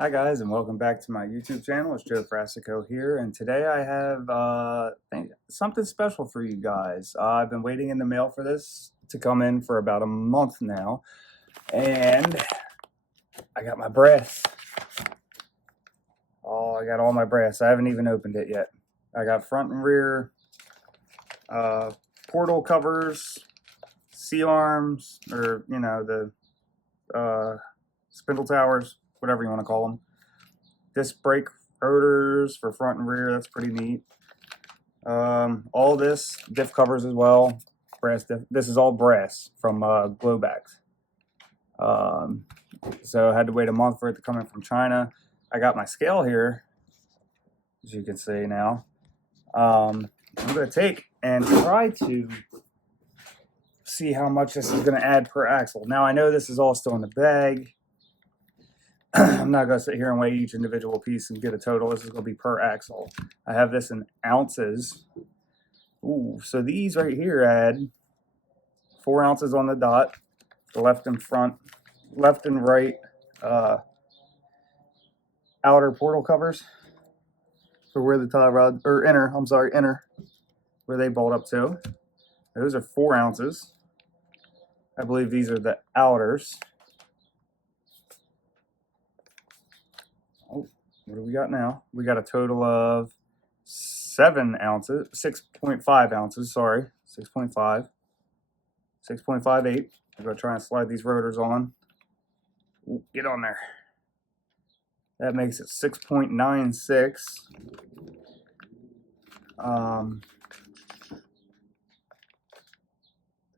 Hi guys, and welcome back to my YouTube channel. It's Joe Frassico here, and today I have something special for you guys. I've been waiting in the mail for this to come in for about a month now, and I got my brass. Oh, I got all my brass. I haven't even opened it yet. I got front and rear portal covers, C-arms, or the spindle towers, whatever you want to call them. Disc brake rotors for front and rear, that's pretty neat. All this, diff covers as well, brass diff. This is all brass from Glowbacks. So I had to wait a month for it to come in from China. I got my scale here, as you can see now. I'm going to take and try to see how much this is going to add per axle. Now, I know this is all still in the bag. I'm not going to sit here and weigh each individual piece and get a total. This is going to be per axle. I have this in ounces. Ooh, so these right here add 4 ounces on the dot, the left and front, left and right outer portal covers for where the tie rod, or inner, where they bolt up to. Those are 4 ounces. I believe these are the outers. Oh, what do we got now? We got a total of 7 ounces, 6.5 ounces, sorry, 6.5, 6.58. I'm going to try and slide these rotors on. Ooh, get on there. That makes it 6.96.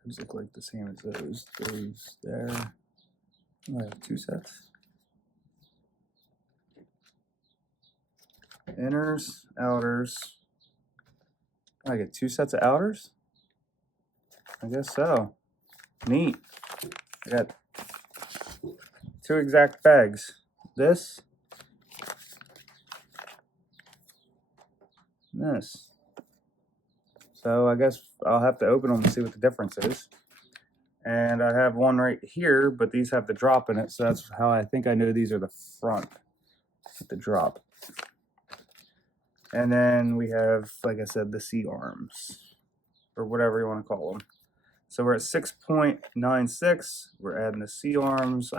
Those look like the same as those. Those there. I have 2 sets. Inners, outers. I get 2 sets of outers? I guess so. Neat. I got 2 exact bags. This. And this. So I guess I'll have to open them and see what the difference is. And I have one right here, but these have the drop in it, so that's how I think I know these are the front with the drop. And then we have, like I said, the C-arms, or whatever you want to call them. So we're at 6.96. We're adding the C-arms.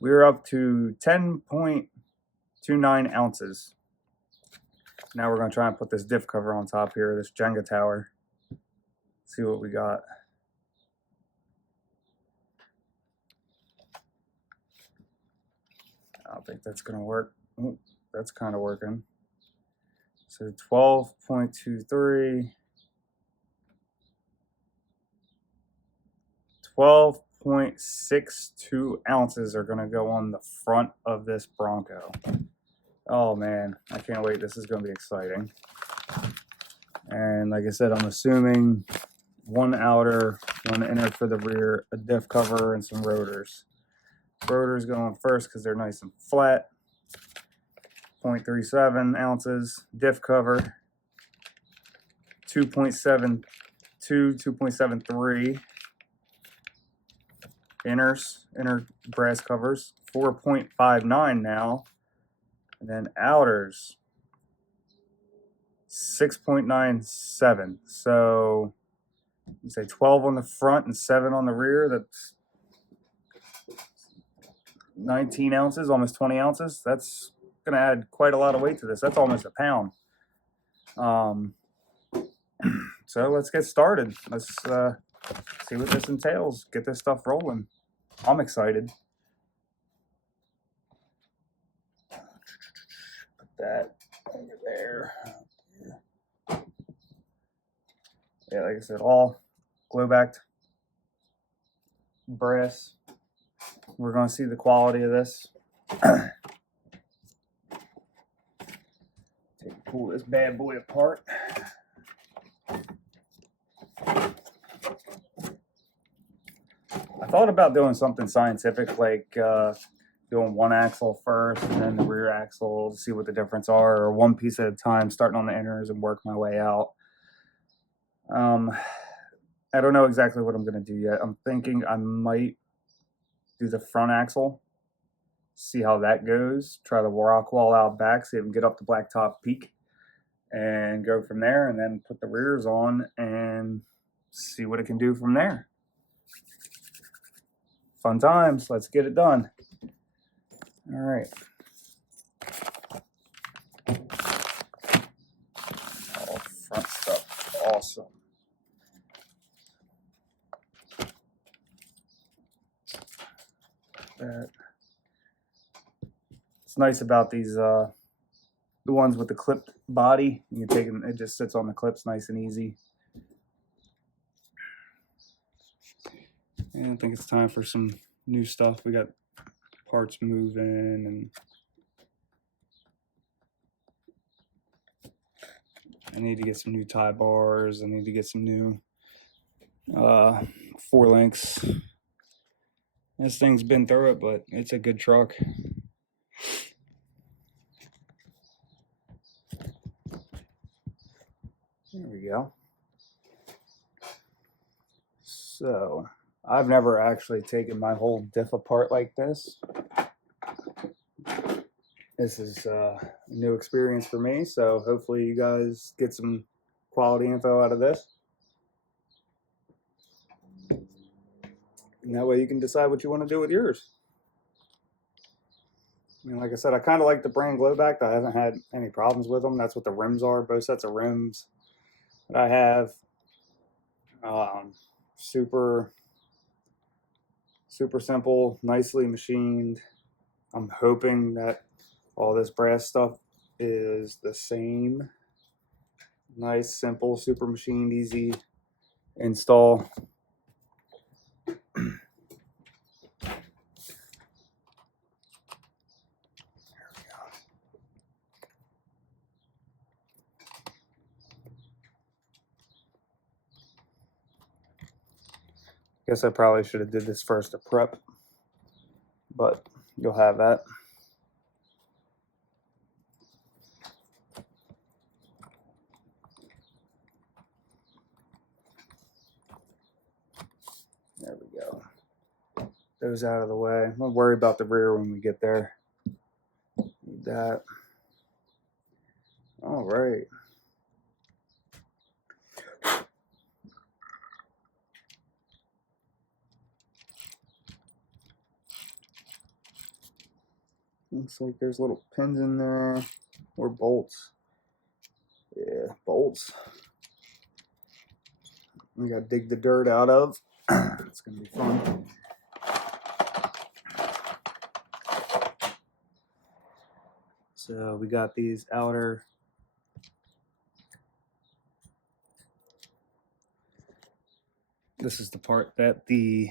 We're up to 10.29 ounces. Now we're going to try and put this diff cover on top here, this Jenga tower. See what we got. I don't think that's going to work. Oh, that's kind of working. So 12.23. 12.62 ounces are going to go on the front of this Bronco. Oh man, I can't wait. This is going to be exciting. And like I said, I'm assuming 1 outer, 1 inner for the rear, a diff cover, and some rotors. Rotors going first because they're nice and flat. 0.37 ounces. Diff cover 2.72, 2.73. Inner brass covers 4.59 now. And then outers 6.97. So you say 12 on the front and 7 on the rear. That's 19 ounces, almost 20 ounces. That's going to add quite a lot of weight to this. That's almost a pound. So let's get started. Let's see what this entails. Get this stuff rolling. I'm excited. Put that over there. Yeah, like I said, all glow-backed brass. We're going to see the quality of this. Pull this bad boy apart. I thought about doing something scientific, like doing 1 axle first and then the rear axle to see what the difference are, or 1 piece at a time, starting on the inners and work my way out. I don't know exactly what I'm going to do yet. I'm thinking I might do the front axle, see how that goes, try the rock wall out back, see if I can get up the blacktop peak, and go from there, and then put the rears on and see what it can do from there. Fun times. Let's get it done. All right. All front stuff. Awesome. That. It's nice about these the ones with the clipped body. You can take them, it just sits on the clips nice and easy. And I think it's time for some new stuff. We got parts moving, and I need to get some new tie bars. I need to get some new 4 links. This thing's been through it, but it's a good truck. There we go. So I've never actually taken my whole diff apart like this. This is a new experience for me, so hopefully you guys get some quality info out of this. And that way you can decide what you want to do with yours. I mean, like I said, I kind of like the brand Glowback. I haven't had any problems with them. That's what the rims are. Both sets of rims that I have. Super simple, nicely machined. I'm hoping that all this brass stuff is the same. Nice, simple, super machined, easy install. Guess I probably should have did this first to prep, but you'll have that. There we go. Those out of the way. I'm gonna worry about the rear when we get there. Need that. All right. Looks like there's little pins in there, or bolts. Yeah, bolts. We gotta dig the dirt out of. It's gonna be fun. So we got these outer this is the part that the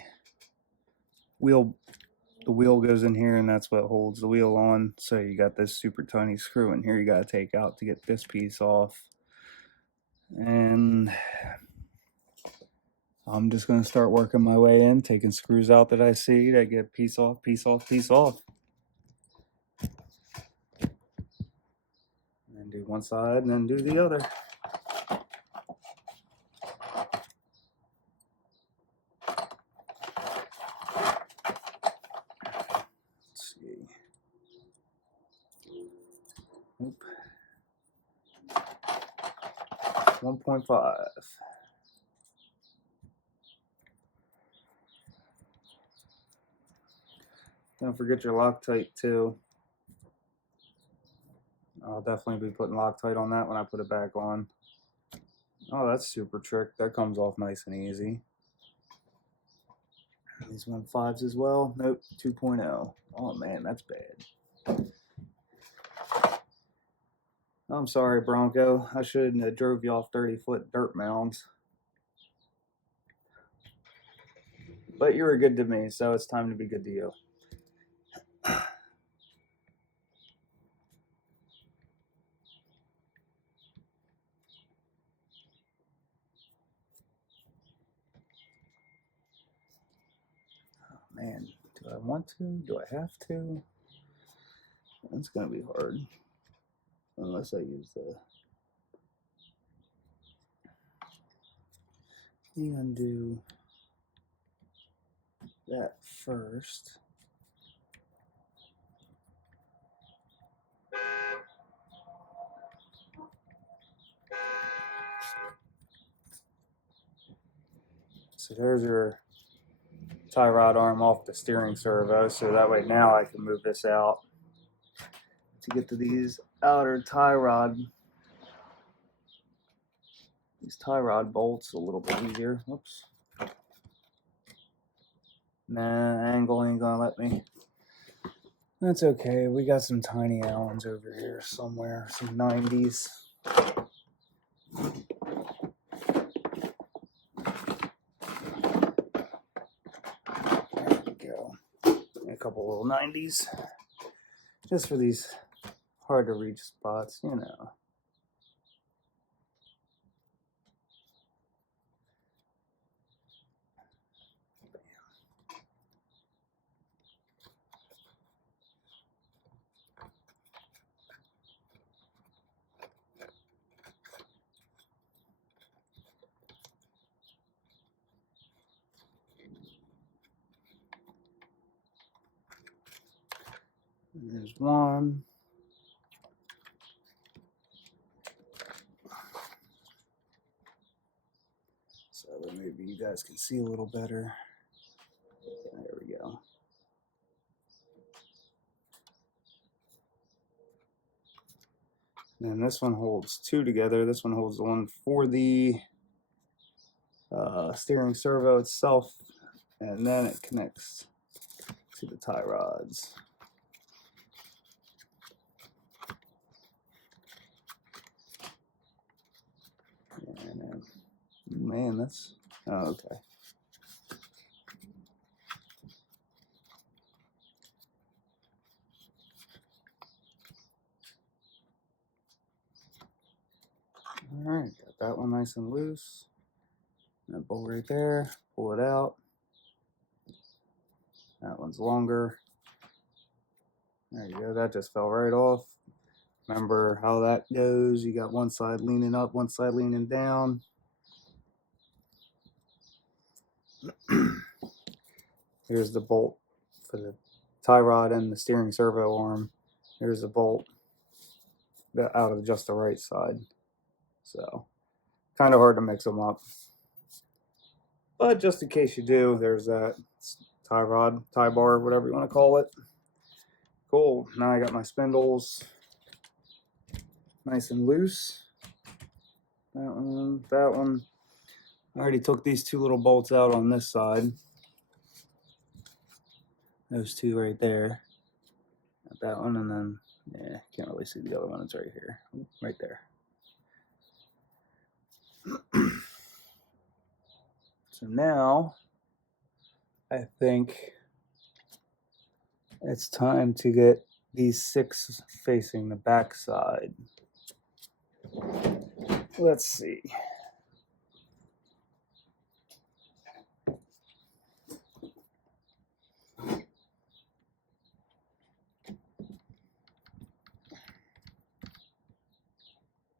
wheel goes in here, and that's what holds the wheel on. So you got this super tiny screw in here you got to take out to get this piece off. And I'm just going to start working my way in, taking screws out that I see that get piece off, piece off, piece off. And do one side and then do the other. Let's see. Oop. 1.5. Don't forget your Loctite too. I'll definitely be putting Loctite on that when I put it back on. Oh, that's super trick. That comes off nice and easy. These 1.5s as well. Nope, 2.0. Oh man, that's bad. I'm sorry, Bronco. I shouldn't have drove you off 30-foot dirt mounds. But you were good to me, so it's time to be good to you. Man, do I want to? Do I have to? It's going to be hard. Unless I use the... undo that first. So there's your tie rod arm off the steering servo, so that way now I can move this out to get to these outer tie rod bolts a little bit easier. Whoops. Nah, angle ain't gonna let me. That's okay. We got some tiny Allens over here somewhere, some 90s. There we go. A couple little 90s. Just for these hard to reach spots, you know. There's one. So that maybe you guys can see a little better. There we go. And this one holds two together. This one holds the one for the steering servo itself, and then it connects to the tie rods. And man, that's okay. All right, got that one nice and loose. That bolt right there, pull it out. That one's longer. There you go, that just fell right off. Remember how that goes. You got one side leaning up, one side leaning down. Here's the bolt for the tie rod and the steering servo arm. Here's the bolt out of just the right side. So kind of hard to mix them up. But just in case you do, there's that tie rod, tie bar, whatever you want to call it. Cool. Now I got my spindles nice and loose. That one, that one. I already took these two little bolts out on this side. Those two right there. Got that one, and then, yeah, can't really see the other one. It's right here, right there. So now, I think it's time to get these 6 facing the back side. Let's see.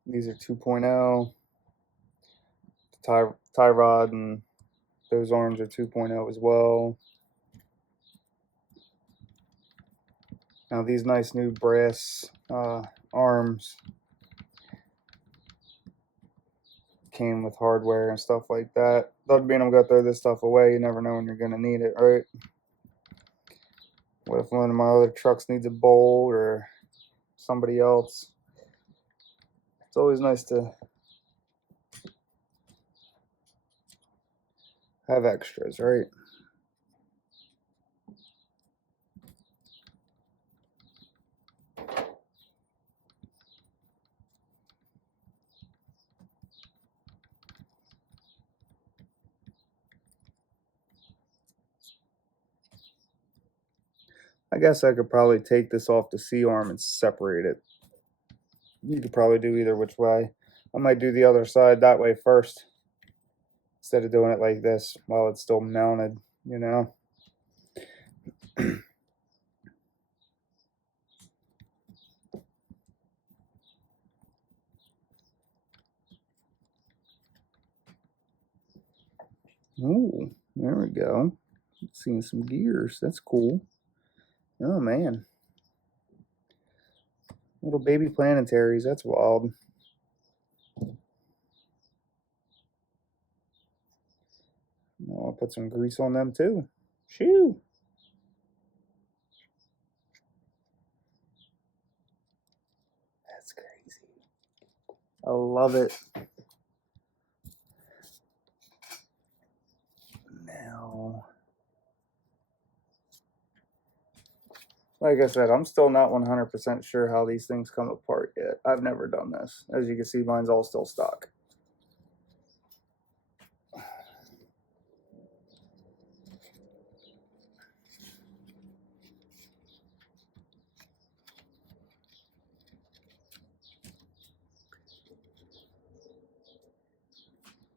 These are 2.0. The tie rod and those arms are 2.0 as well. Now these nice new brass arms came with hardware and stuff like that. Doesn't mean I'm gonna throw this stuff away. You never know when you're gonna need it, right? What if one of my other trucks needs a bolt or somebody else? It's always nice to have extras, right? I guess I could probably take this off the C-arm and separate it. You could probably do either which way. I might do the other side that way first, instead of doing it like this while it's still mounted, you know? Ooh, there we go. Seeing some gears. That's cool. Oh, man. Little baby planetaries. That's wild. I'll put some grease on them too. Shoo! That's crazy. I love it. Now, like I said, I'm still not 100% sure how these things come apart yet. I've never done this. As you can see, mine's all still stock.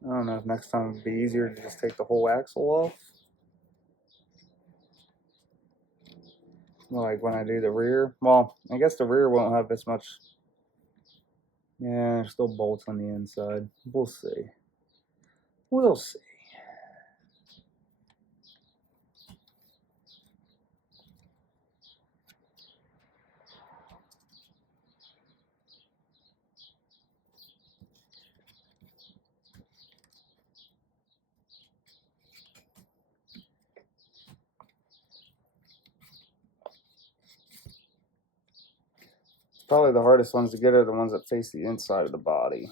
I don't know if next time it'd be easier to just take the whole axle off. Like when I do the rear. Well, I guess the rear won't have as much. Yeah, there's still bolts on the inside. We'll see. We'll see. Probably the hardest ones to get are the ones that face the inside of the body.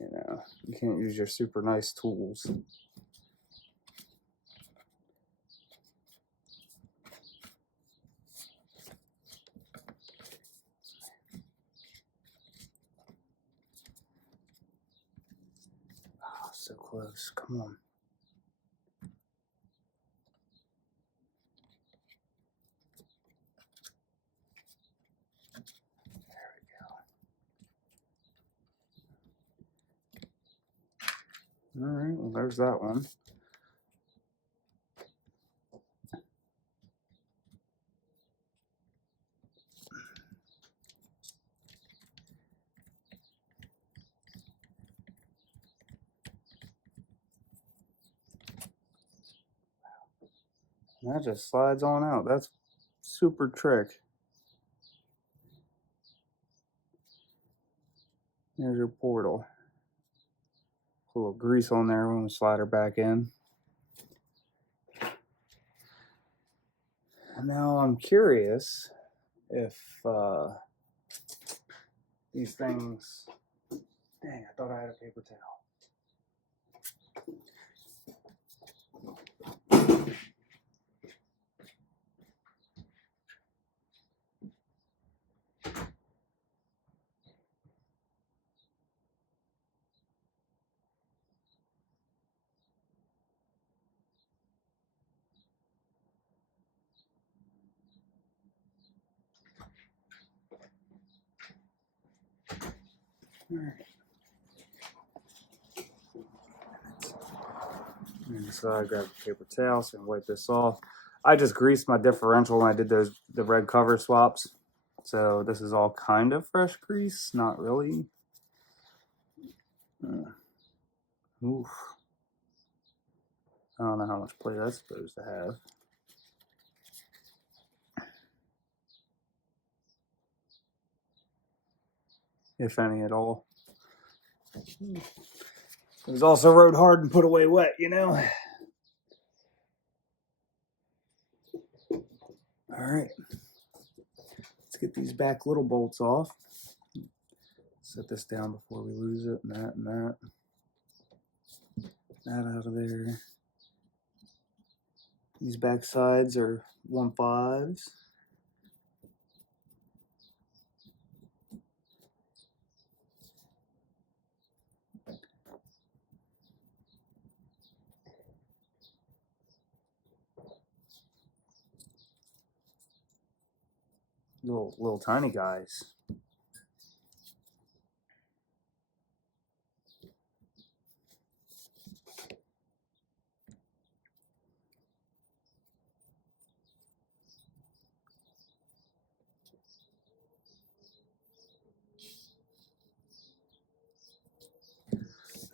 You know, you can't use your super nice tools. Oh, so close. Come on. All right, well, there's that one. That just slides on out. That's super trick. There's your portal. Put a little grease on there when we slide her back in. Now I'm curious if these things. Dang, I thought I had a paper towel. All right. And so I grabbed a paper towel so I can wipe this off. I just greased my differential when I did the red cover swaps. So this is all kind of fresh grease, not really. Oof. I don't know how much play that's supposed to have. If any at all. It was also rode hard and put away wet, you know? All right. Let's get these back little bolts off. Set this down before we lose it, and that and that. That out of there. These back sides are 1.5s. Little tiny guys.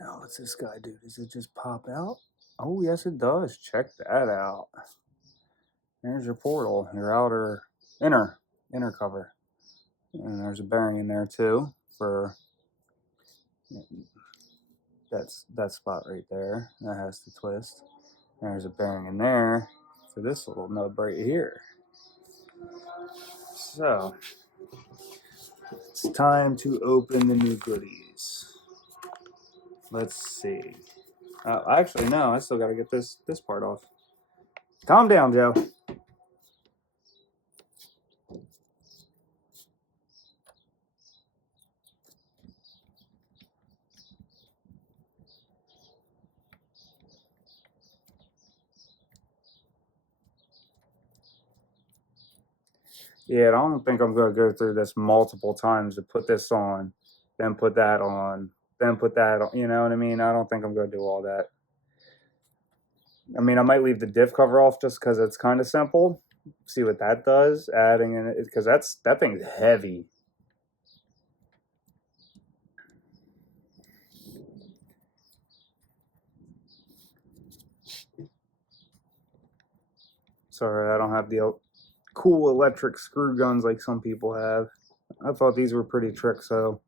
Now, what's this guy do? Does it just pop out? Oh, yes, it does. Check that out. There's your portal, your inner cover. And there's a bearing in there too for that spot right there. That has to twist. There's a bearing in there for this little nub right here. So it's time to open the new goodies. Let's see. Actually, no, I still got to get this part off. Calm down, Joe. Yeah, I don't think I'm going to go through this multiple times to put this on, then put that on, then put that on. You know what I mean? I don't think I'm going to do all that. I mean, I might leave the diff cover off just because it's kind of simple. See what that does, adding in it, because that thing's heavy. Sorry, I don't have the cool electric screw guns like some people have. I thought these were pretty trick, so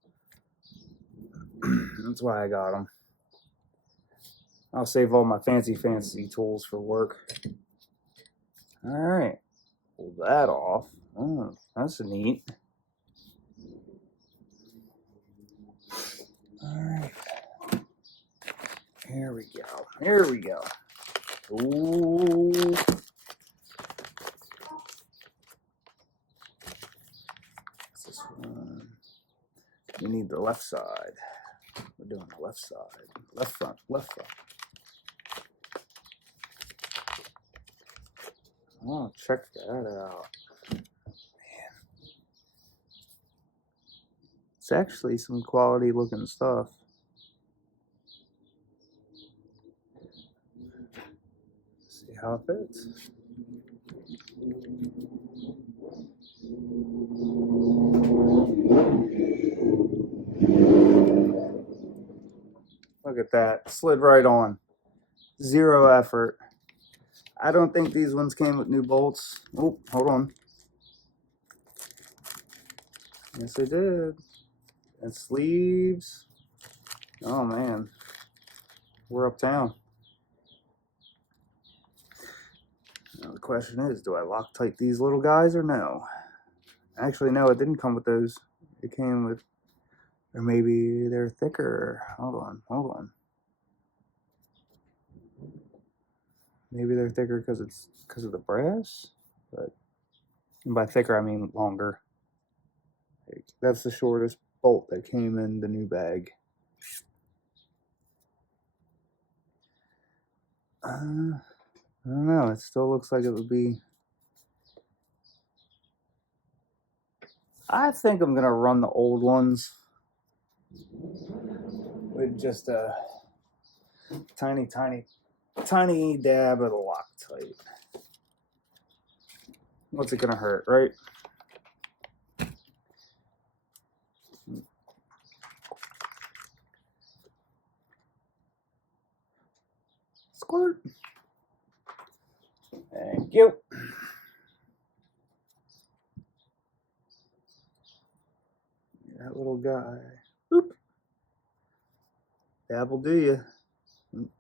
that's why I got them. I'll save all my fancy tools for work. All right, pull that off. Oh, that's neat. All right, here we go. Here we go. Ooh. This one. We need the left side. We're doing the left side. Left front. Left front. Oh, check that out. Man. It's actually some quality looking stuff. See how it fits. Look at that. Slid right on. Zero effort. I don't think these ones came with new bolts. Oh, hold on. Yes, they did. And sleeves. Oh, man. We're uptown. Now the question is, do I Loctite these little guys or no? Actually, no, it didn't come with those. It came with, or maybe they're thicker. Hold on. Maybe they're thicker because of the brass, but by thicker I mean longer. That's the shortest bolt that came in the new bag. I don't know. It still looks like it would be. I think I'm gonna run the old ones with just a tiny dab of the Loctite. What's it gonna hurt, right? Squirt. Thank you. That little guy. Boop. Dab will do you.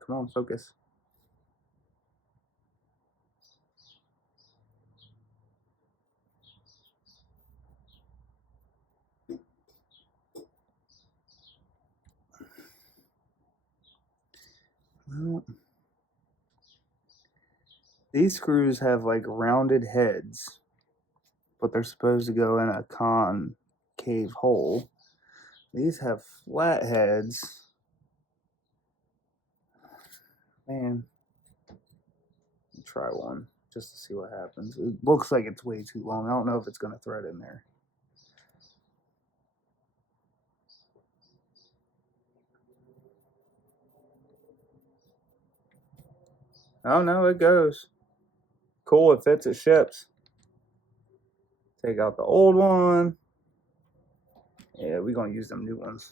Come on, focus. Well, these screws have like rounded heads, but they're supposed to go in a concave hole. These have flat heads. Man, try one just to see what happens. It looks like it's way too long. I don't know if it's going to thread in there. Oh no, it goes. Cool, it fits, it ships. Take out the old one. Yeah, we're going to use them new ones.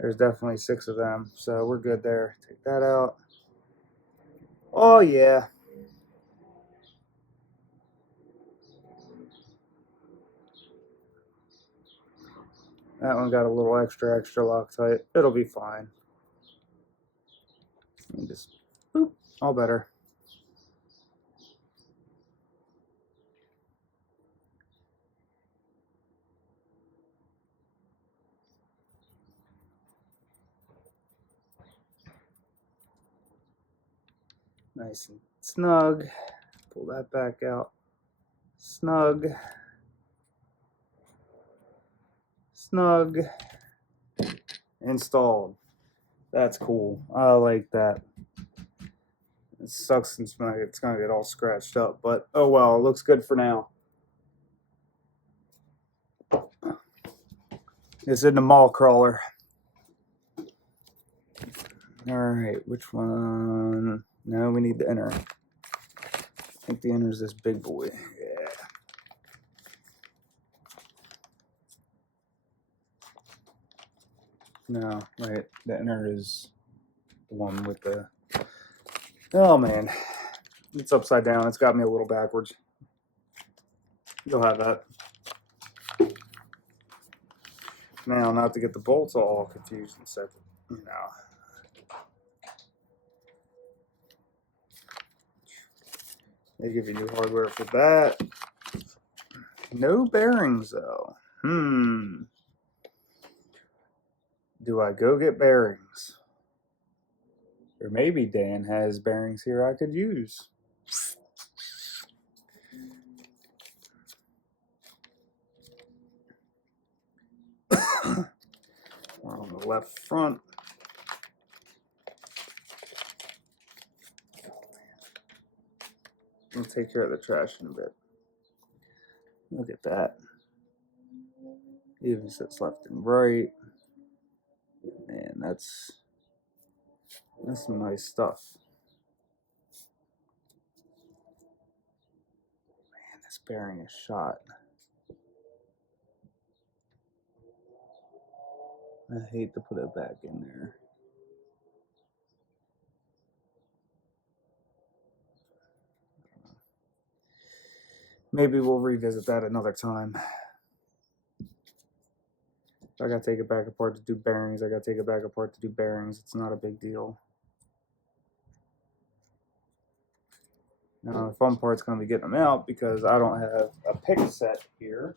There's definitely 6 of them, so we're good there. Take that out. Oh yeah. That one got a little extra Loctite. It'll be fine. And just boop, all better. Nice and snug. Pull that back out. Snug. Snug. Installed. That's cool. I like that. It sucks since it's gonna get all scratched up, but oh well, it looks good for now. It's in the mall crawler. Alright, which one? No, we need the inner. I think the inner is this big boy. Yeah. No, wait. The inner is the one with the... Oh, man. It's upside down. It's got me a little backwards. You'll have that. Now, not to get the bolts all confused and set, you know. They give you new hardware for that. No bearings, though. Do I go get bearings? Or maybe Dan has bearings here I could use. On the left front. We'll take care of the trash in a bit. Look at that. Even sits left and right. Man, that's some nice stuff. Man, this bearing is shot. I hate to put it back in there. Maybe we'll revisit that another time. If I gotta take it back apart to do bearings, I gotta take it back apart to do bearings. It's not a big deal. Now the fun part's gonna be getting them out because I don't have a pick set here.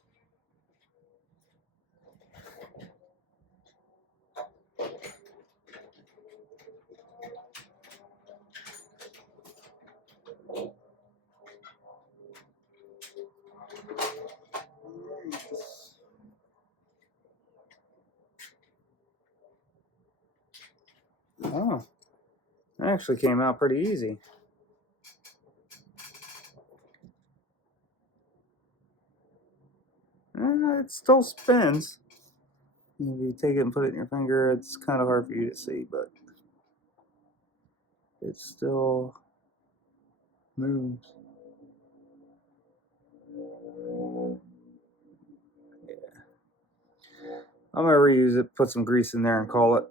Oh, that actually came out pretty easy. It still spins. If you take it and put it in your finger, it's kind of hard for you to see, but it still moves. Yeah. I'm gonna reuse it, put some grease in there and call it.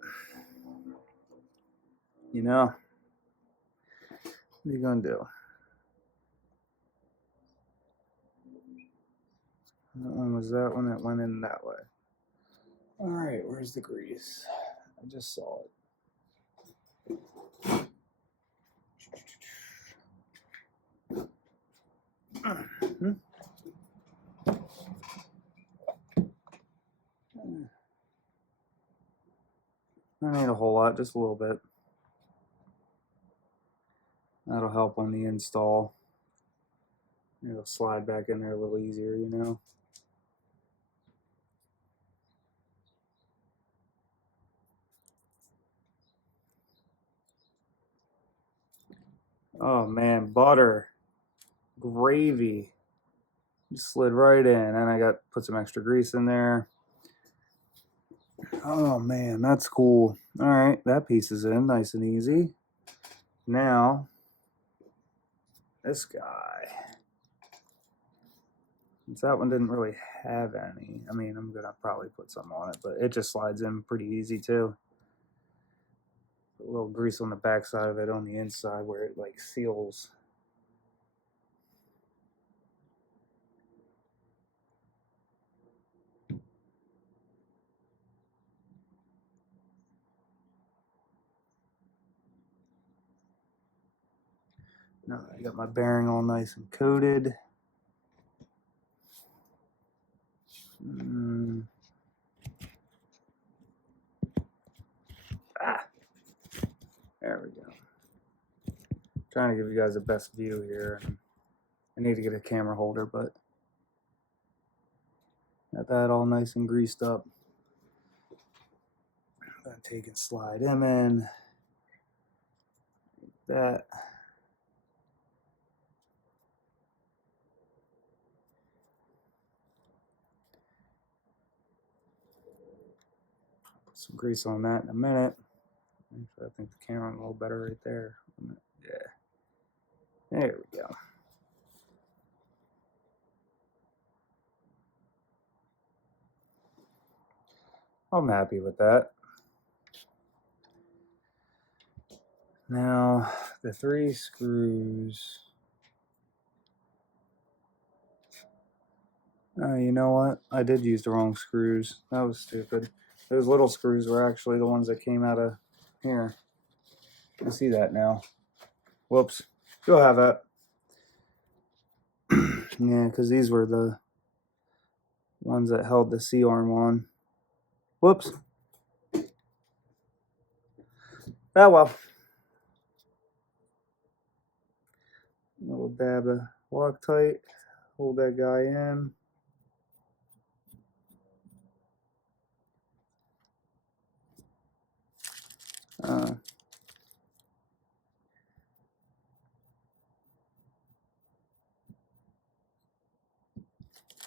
You know, what are you gonna do? That one was that one that went in that way. All right, where's the grease? I just saw it. That ain't a whole lot, just a little bit. That'll help on the install. It'll slide back in there a little easier, you know. Oh man, butter, gravy, just slid right in, and I got put some extra grease in there. Oh man, that's cool. All right, that piece is in, nice and easy. Now, this guy. Since that one didn't really have any, I mean, I'm gonna probably put some on it, but it just slides in pretty easy too. A little grease on the back side of it on the inside where it like seals. Now I got my bearing all nice and coated. There we go. Trying to give you guys the best view here. I need to get a camera holder, but got that all nice and greased up. I'm gonna take and slide him in. Like that. Put some grease on that in a minute. Actually, I think the camera a little better right there. Yeah. There we go. I'm happy with that. Now, the 3 screws. Oh, you know what? I did use the wrong screws. That was stupid. Those little screws were actually the ones that came out of here. You can see that now. Whoops. You'll have that. Yeah, because these were the ones that held the C-arm on. Whoops. Oh well. A little dab of Loctite. Hold that guy in.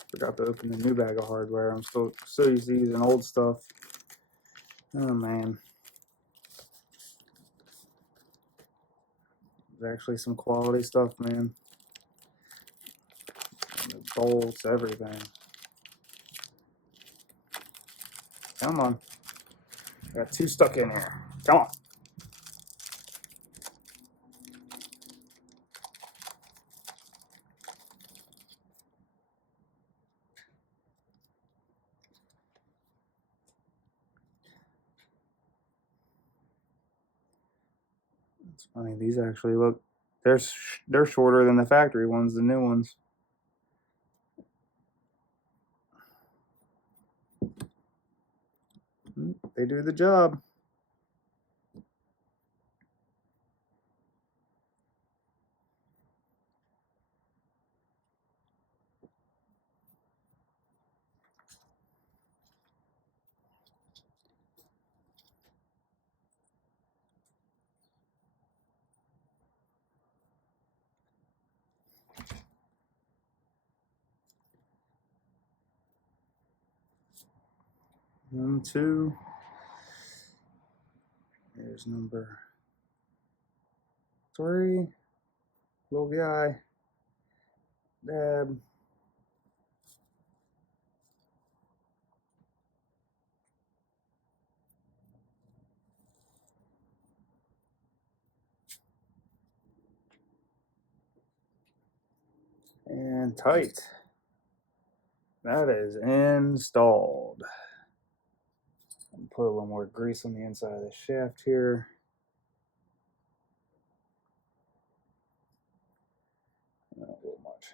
Forgot to open the new bag of hardware. I'm so used to using old stuff. Oh man. There's actually some quality stuff, man. The bolts, everything. Come on. Got 2 stuck in here. Come on. It's funny. These actually look. They're shorter than the factory ones, the new ones. They do the job. One, 2. Here's number 3. Little guy. Dab. And tight. That is installed. Put a little more grease on the inside of the shaft here. Not a little much.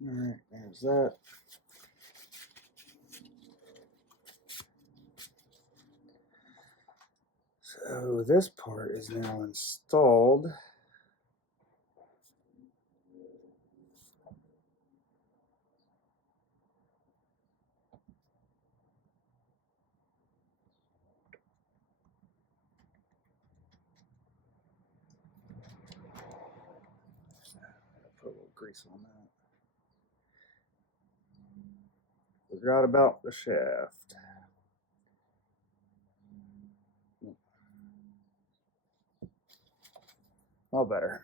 All right, there's that. So this part is now installed. Put a little grease on that. Forgot about the shaft. All better.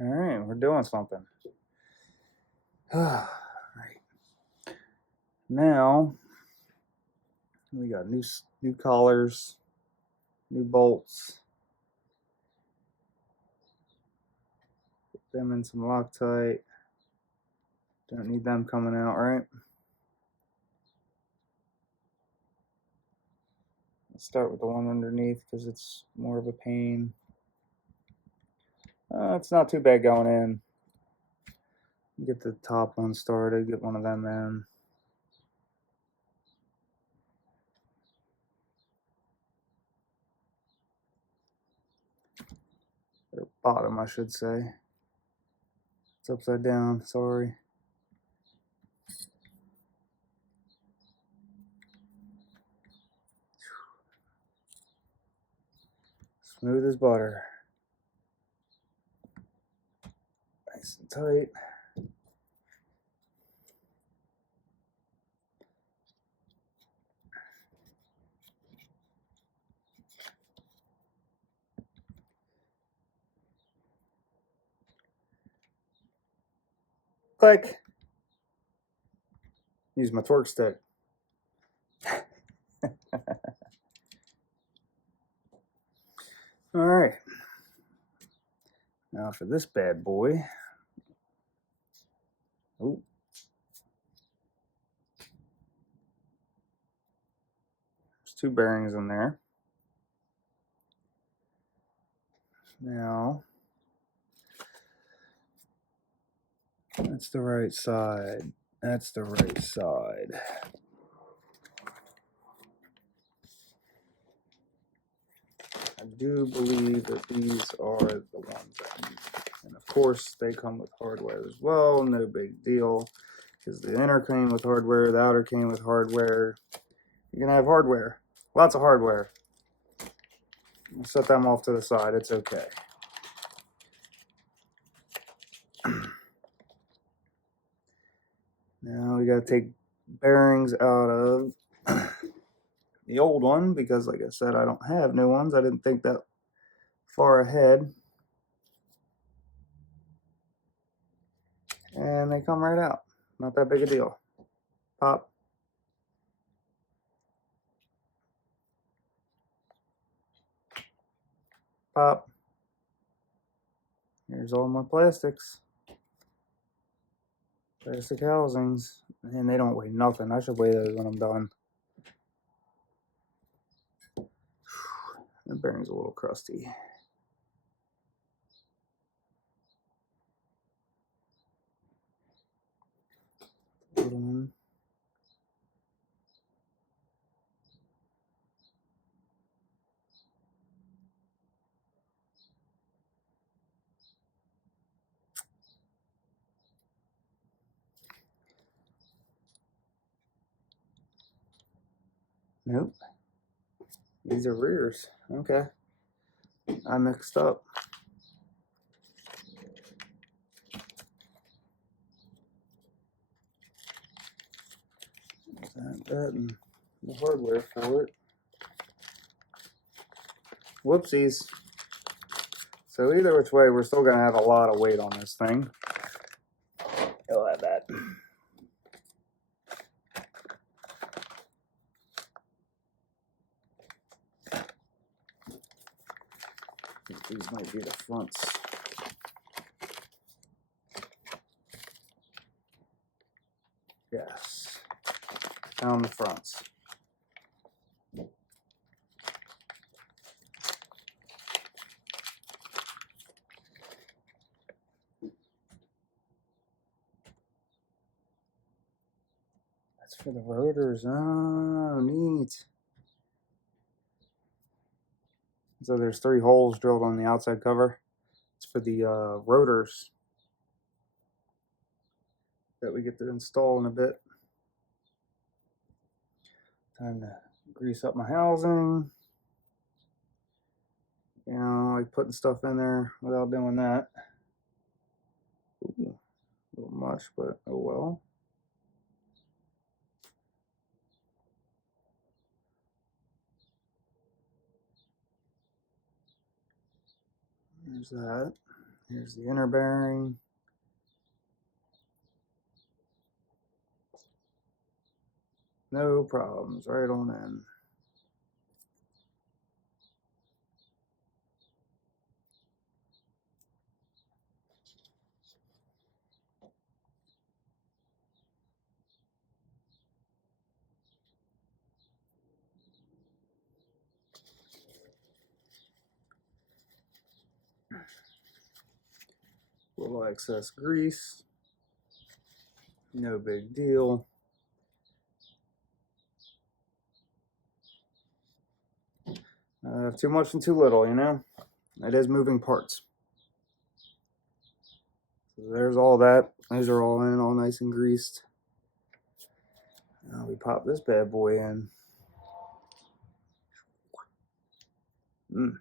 All right, we're doing something. All right. Now we got new collars, new bolts. Put them in some Loctite. Don't need them coming out, right? Let's start with the one underneath because it's more of a pain. It's not too bad going in. Get the top one started, get one of them in. Or bottom, I should say. It's upside down, sorry. Smooth as butter. Nice and tight. Click. Use my torque stick. All right. Now for this bad boy. Ooh. There's 2 bearings in there. Now, that's the right side. That's the right side. I do believe that these are the ones I need. And of course, they come with hardware as well. No big deal. Because the inner came with hardware, the outer came with hardware. You're going to have hardware. Lots of hardware. I'll set them off to the side. It's okay. Now we got to take bearings out of the old one because, like I said, I don't have new ones. I didn't think that far ahead. And they come right out. Not that big a deal. Pop. Pop. Here's all my plastics. Plastic housings. And they don't weigh nothing. I should weigh those when I'm done. The bearing's a little crusty. Little one. Nope. These are rears. Okay. I mixed up. That and the hardware for it. Whoopsies. So either which way, we're still going to have a lot of weight on this thing. You'll have that. These might be the fronts. Yes. Found the fronts. That's for the rotors. Oh, neat. So there's 3 holes drilled on the outside cover. It's for the rotors that we get to install in a bit. Time to grease up my housing. You know, like putting stuff in there without doing that. much, but oh well. There's that. Here's the inner bearing. No problems, right on in. Little excess grease, no big deal. Too much and too little, you know? It is moving parts. So there's all that. Those are all in, all nice and greased. Now we pop this bad boy in. Oh,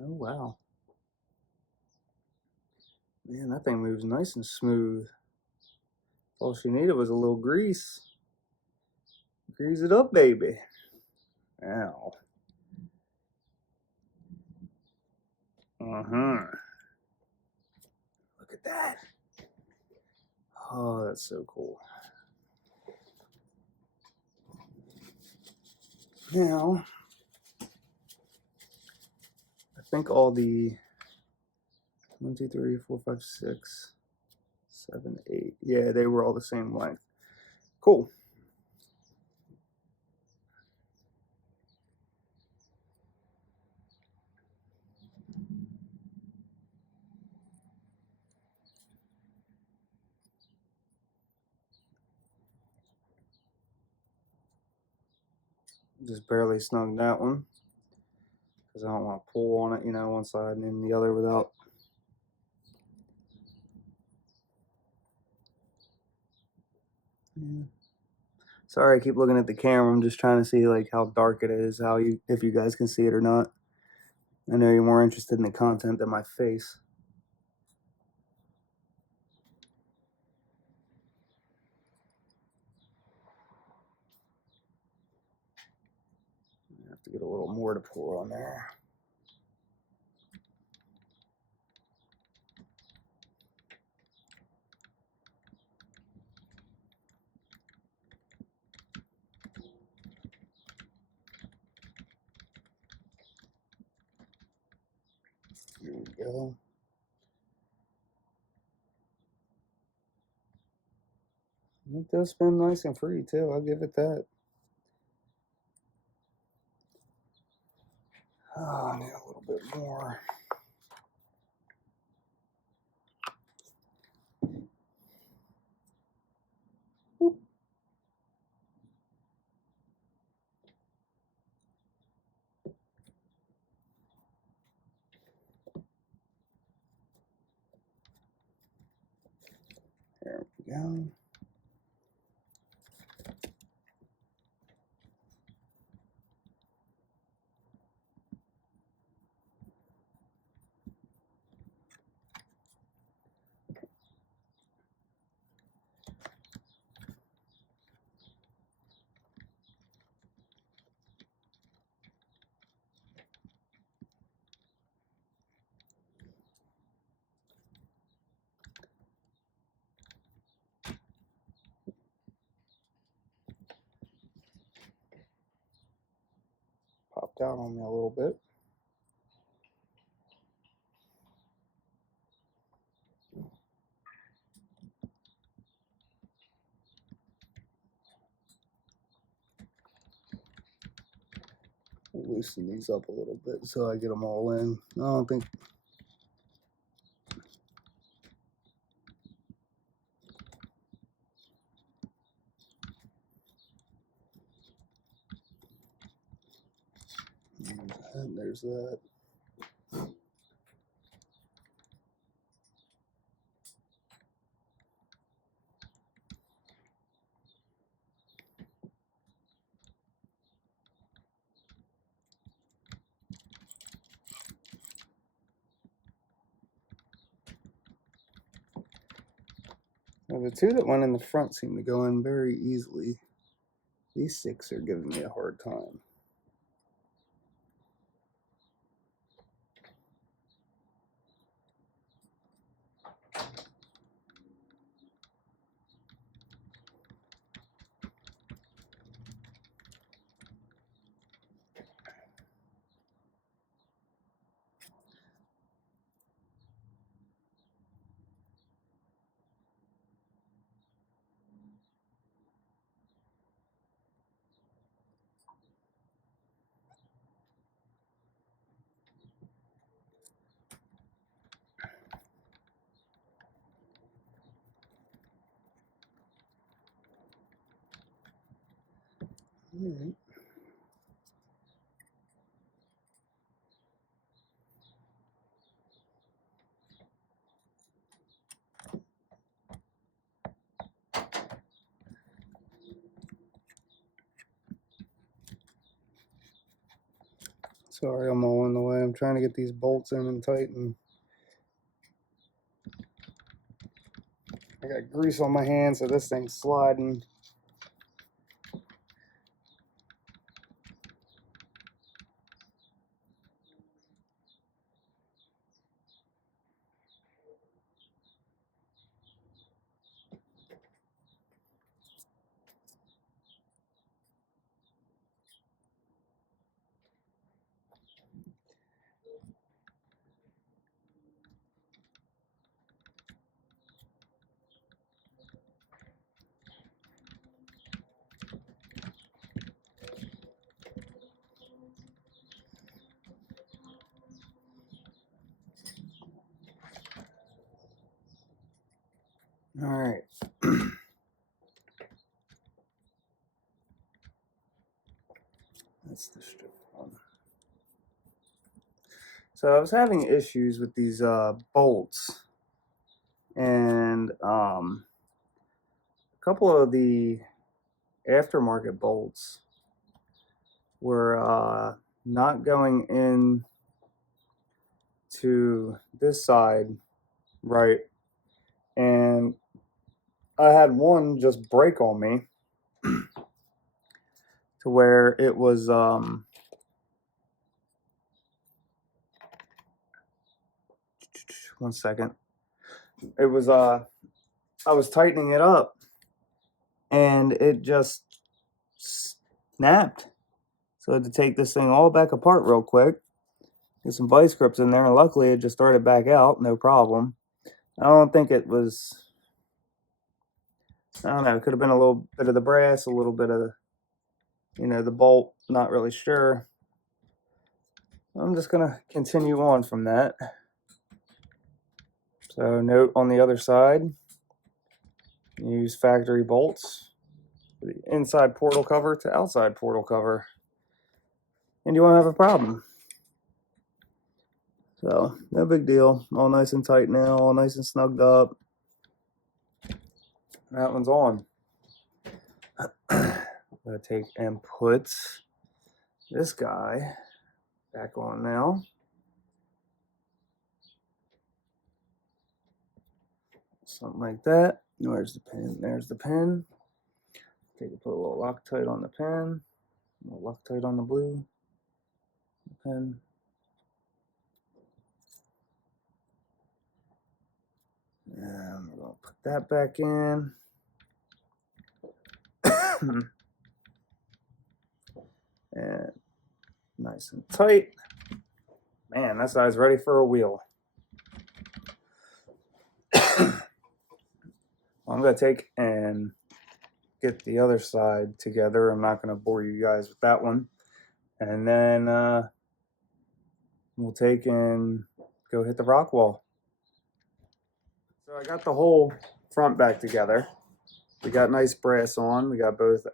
wow. Man, that thing moves nice and smooth. All she needed was a little grease. Grease it up, baby. Ow. Look at that. Oh, that's so cool. Now, I think all the 1, 2, 3, 4, 5, 6, 7, 8. Yeah, they were all the same length. Cool. Just barely snug that one because I don't want to pull on it, you know, one side and then the other without. Yeah. Sorry, I keep looking at the camera. I'm just trying to see like how dark it is, if you guys can see it or not. I know you're more interested in the content than my face. I have to get a little more to pour on there. Here we go. It does spin nice and free too. I'll give it that. Oh, I need a little bit more. Whoop. There we go. Popped out on me a little bit. Loosen these up a little bit so I get them all in. I don't think. And there's that. Now, the two that went in the front seem to go in very easily. These 6 are giving me a hard time. All right. Sorry, I'm all in the way. I'm trying to get these bolts in and tighten. I got grease on my hands, so this thing's sliding. All right. That's the strip one. So I was having issues with these bolts, and a couple of the aftermarket bolts were not going in to this side right, and I had one just break on me to where it was 1 second. It was I was tightening it up and it just snapped. So I had to take this thing all back apart real quick. Get some vice grips in there, and luckily it just started back out, no problem. I don't think it was, I don't know, it could have been a little bit of the brass, a little bit of, the bolt, not really sure. I'm just gonna continue on from that. So note on the other side, use factory bolts for the inside portal cover to outside portal cover, and you won't have a problem. So no big deal, all nice and tight now, all nice and snugged up. That one's on. I'm gonna take and put this guy back on now. Something like that. Where's the pin? There's the pin. Take and put a little Loctite on the pin. A little Loctite on the blue pin. And we're gonna put that back in. And nice and tight. Man, that side's ready for a wheel. I'm gonna take and get the other side together. I'm not gonna bore you guys with that one. And then we'll take and go hit the rock wall. So I got the whole front back together. We got nice brass on. We got both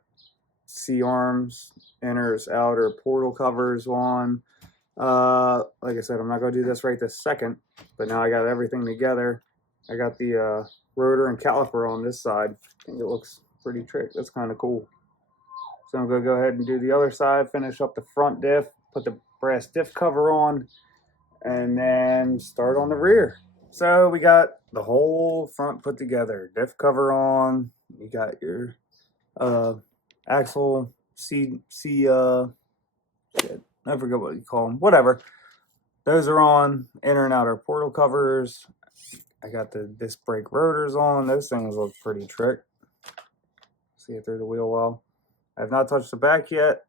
C-arms, inners, outer portal covers on. Like I said, I'm not going to do this right this second, but now I got everything together. I got the rotor and caliper on this side. I think it looks pretty trick. That's kind of cool. So I'm going to go ahead and do the other side, finish up the front diff, put the brass diff cover on, and then start on the rear. So we got the whole front put together. Diff cover on. You got your axle shit, I forget what you call them. Whatever. Those are on. Inner and outer portal covers. I got the disc brake rotors on. Those things look pretty trick. See it through the wheel well. I have not touched the back yet.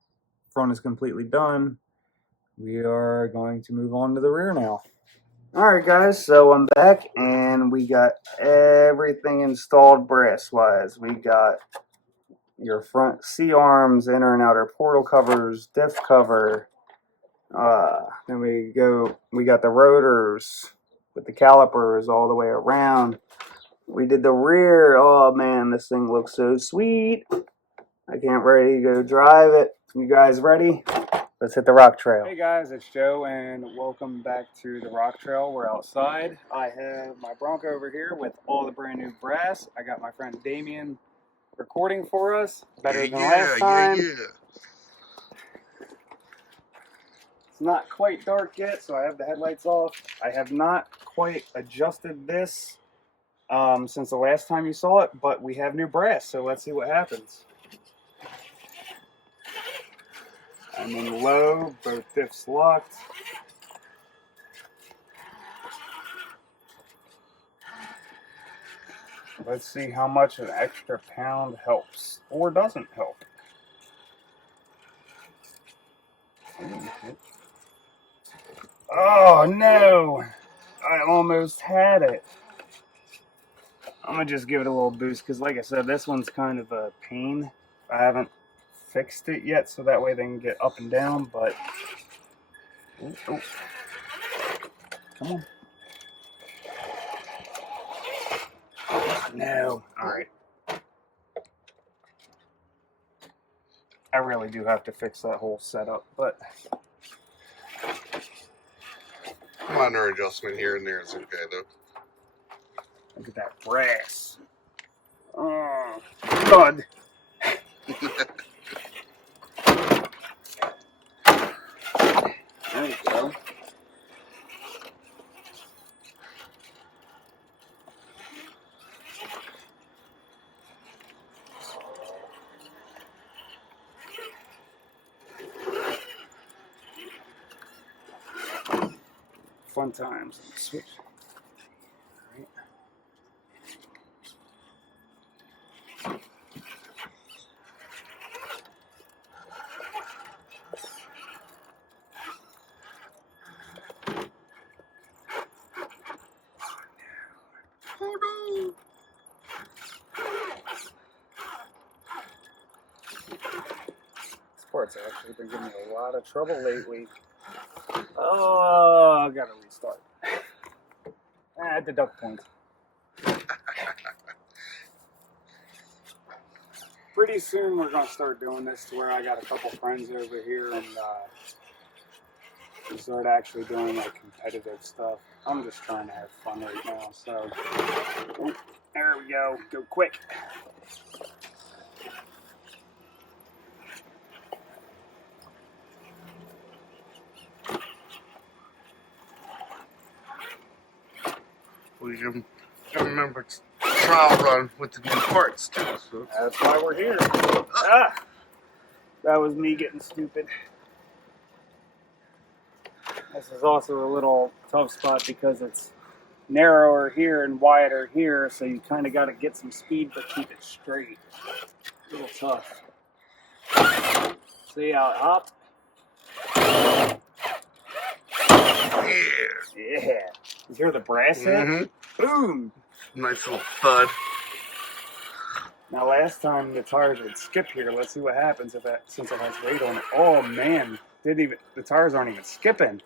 Front is completely done. We are going to move on to the rear now. Alright guys, so I'm back and we got everything installed brass-wise. We got your front C-arms, inner and outer portal covers, diff cover. Then we got the rotors with the calipers all the way around. We did the rear. Oh man, this thing looks so sweet. I can't ready to go drive it. You guys ready? Let's hit the rock trail. Hey guys, it's Joe and welcome back to the rock trail. We're outside. I have my Bronco over here with all the brand new brass. I got my friend Damien recording for us. Better than last time. It's not quite dark yet, so I have the headlights off. I have not quite adjusted this since the last time you saw it, but we have new brass, so let's see what happens. I'm in low, both diffs locked. Let's see how much an extra pound helps, or doesn't help. Oh no! I almost had it. I'm gonna just give it a little boost, because like I said, this one's kind of a pain. I haven't fixed it yet, so that way they can get up and down, but... Oh. Come on. No. Alright. I really do have to fix that whole setup, but... Minor adjustment here and there is okay, though. Look at that brass. Oh, God. There you go. Fun times. Switch. Right. Oh no! This part's actually been giving me a lot of trouble lately. Oh, I gotta restart. At the duck point. Pretty soon we're gonna start doing this to where I got a couple friends over here and we start actually doing like competitive stuff. I'm just trying to have fun right now, so there we go. Go quick. We can remember to trial run with the new parts too. So. That's why we're here. Ah, that was me getting stupid. This is also a little tough spot because it's narrower here and wider here, so you kind of got to get some speed but keep it straight. A little tough. See how it hopped? Yeah. You hear the brass hit? Boom! Nice little thud. Now last time the tires would skip here. Let's see what happens if that, since it has weight on it. Oh man, the tires aren't even skipping.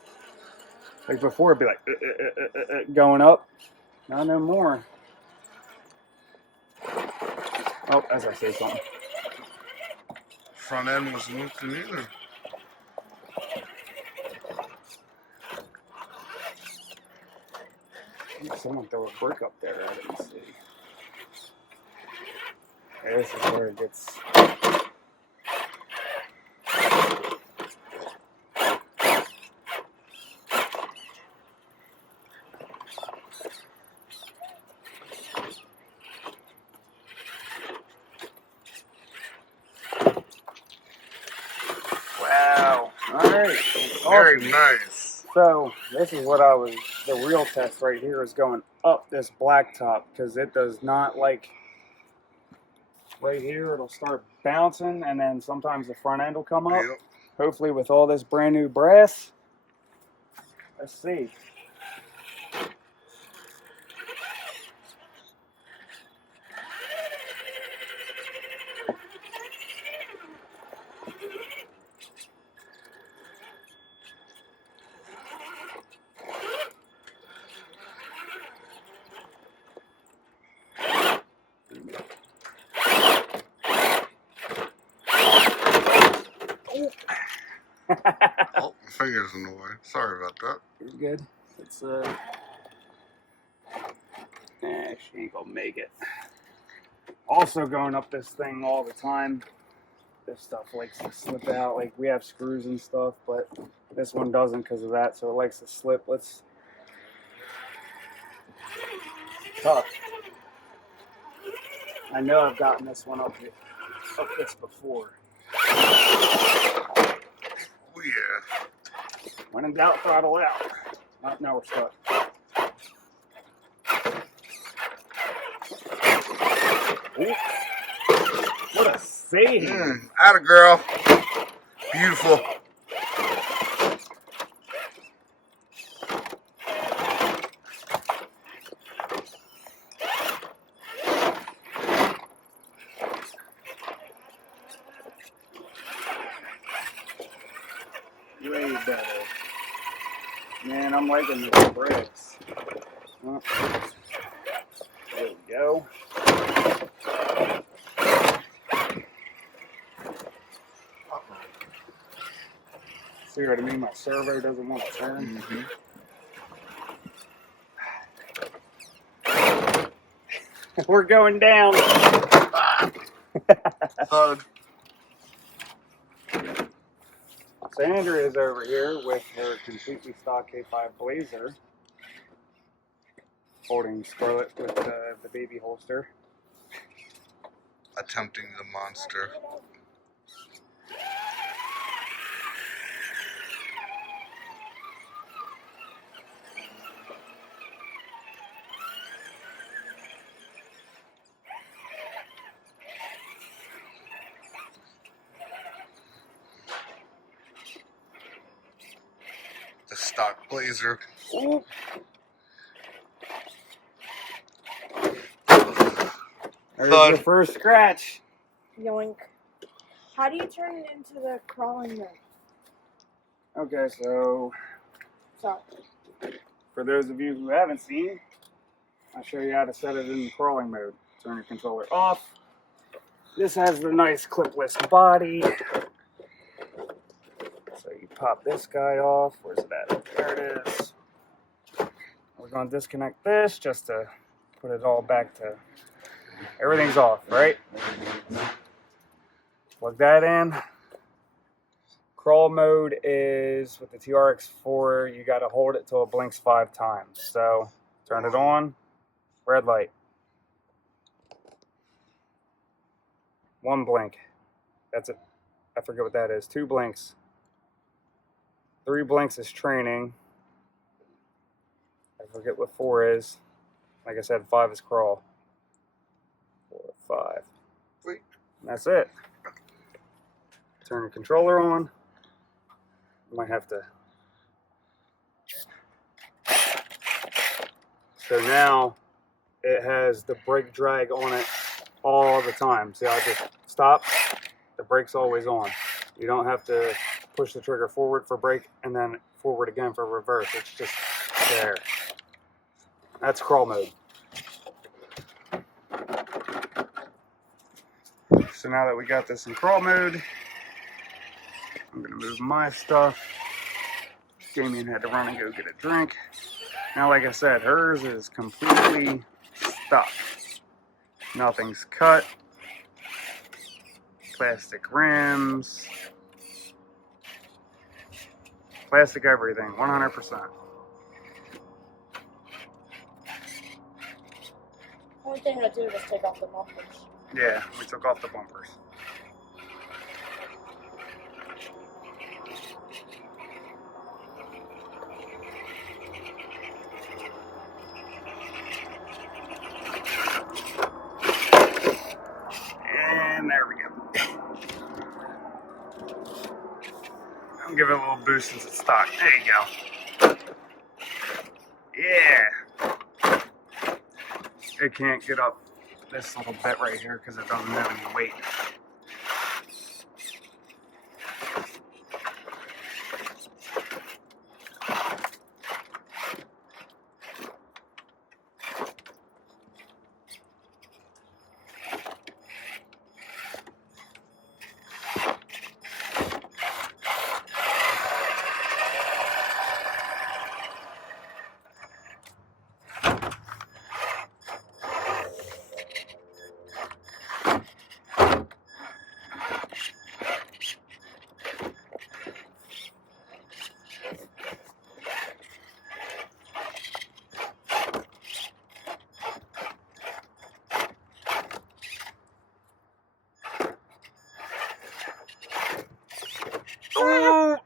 Like before, it'd be like going up. Now no more. Oh, as I say something. Front end wasn't looking either. Someone throw a brick up there. I didn't see. This is where it gets. Very nice. So this is what the real test right here is going up this blacktop because it does not like, right here it'll start bouncing and then sometimes the front end will come up. Yep. Hopefully with all this brand new brass. Let's see. Oh, my finger's in the way. Sorry about that. You're good. It's she ain't gonna make it. Also going up this thing all the time. This stuff likes to slip out. Like we have screws and stuff, but this one doesn't because of that, so it likes to slip. Let's tough. I know I've gotten this one up this before. Oh yeah. When in doubt, throttle out. Oh, now we're stuck. Ooh. What a save! Atta girl. Beautiful. Way better. Man, I'm liking the brakes. Oh. There we go. See what I mean? My servo doesn't want to turn. We're going down. Thud. Sandra is over here with her completely stock K5 Blazer, holding Scarlett with the baby holster. Attempting the monster. The stock Blazer. Ooh. There's your first scratch. Yoink. How do you turn it into the crawling mode? Okay, so Sorry. for those of you who haven't seen, I'll show you how to set it in crawling mode. Turn your controller off. This has the nice clipless body. So you pop this guy off. Where's it at? There it is. We're going to disconnect this just to put it all back to... Everything's off, right? Plug that in. Crawl mode is, with the TRX4, you got to hold it till it blinks 5 times. So turn it on. Red light. 1 blink. That's it. I forget what that is. 2 blinks. 3 blinks is training. I forget what 4 is. Like I said, 5 is crawl. 4, 5. Sweet. And that's it. Turn the controller on. Might have to. So now it has the brake drag on it all the time. See how I just stop? The brake's always on. You don't have to push the trigger forward for brake and then forward again for reverse. It's just there. That's crawl mode. So now that we got this in crawl mode, I'm going to move my stuff. Damien had to run and go get a drink. Now, like I said, hers is completely stuck. Nothing's cut. Plastic rims. Plastic everything, 100%. Only thing I did was take off the bumpers. Yeah, we took off the bumpers. Give it a little boost since it's stock. There you go. Yeah. It can't get up this little bit right here because it doesn't have any weight. Oh!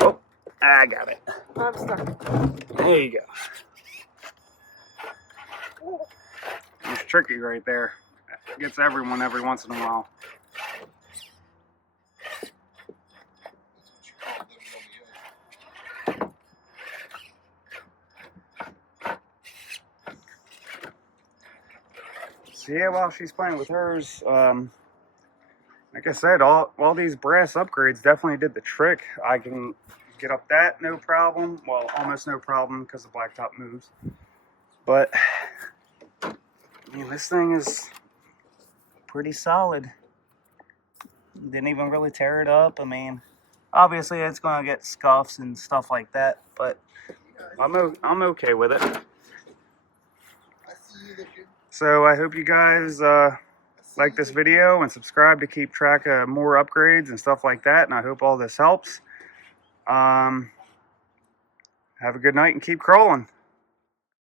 Oh, I got it. I'm stuck. There you go. It's tricky right there. Gets everyone every once in a while. So yeah, while she's playing with hers, like I said, all these brass upgrades definitely did the trick. I can get up that no problem. Well, almost no problem because the blacktop moves. But I mean, this thing is pretty solid. Didn't even really tear it up. I mean, obviously it's gonna get scuffs and stuff like that, but I'm okay with it. So I hope you guys like this video and subscribe to keep track of more upgrades and stuff like that. And I hope all this helps. Have a good night and keep crawling.